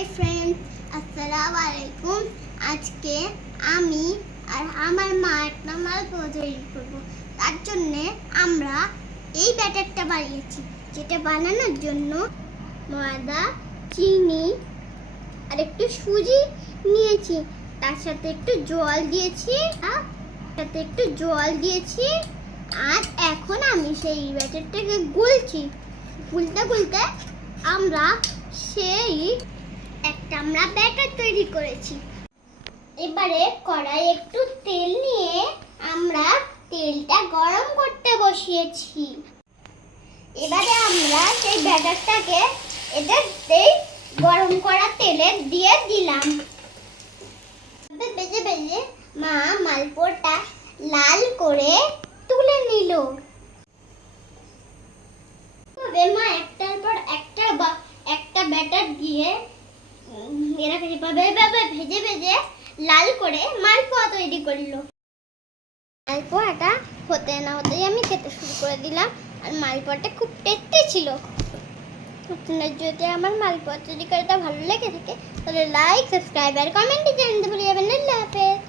Hi friends, আসসালামু আলাইকুম। আজকে আমি আর আমার মা একটা মালপোয়া তৈরি করব। তার জন্য আমরা এই ব্যাটারটা বানিয়েছি, যেটা বানানোর জন্য ময়দা, চিনি আর একটু সুজি নিয়েছি। তার সাথে একটু জল দিয়েছি আর এখন আমি সেই ব্যাটারটাকে গুলতে গুলতে আমরা ব্যাটার তৈরি করেছি। এবারে কড়াই একটু তেল নিয়ে আমরা তেলটা গরম করতে বসিয়েছি। এবারে আমরা সেই ব্যাটারটাকে গরম করা তেলে দিয়ে দিলাম। বেজে বেজে মা মালপোয়াটা লাল করে তুলে নিল। মা একটার পর একটা ব্যাটার দিয়ে এভাবে ভেজে ভেজে লাল করে মালপোয়া তৈরি করলো। মালপোয়াটা হতে না হতেই আমি খেতে শুরু করে দিলাম। আর মালপোয়াটা খুব টেস্টি ছিল। যদি আমার মালপোয়া তৈরি করাটা ভালো লেগে থাকে তাহলে লাইক, সাবস্ক্রাইব আর কমেন্টে জানাতে ভুলে যাবেন না। আল্লাহ হাফেজ।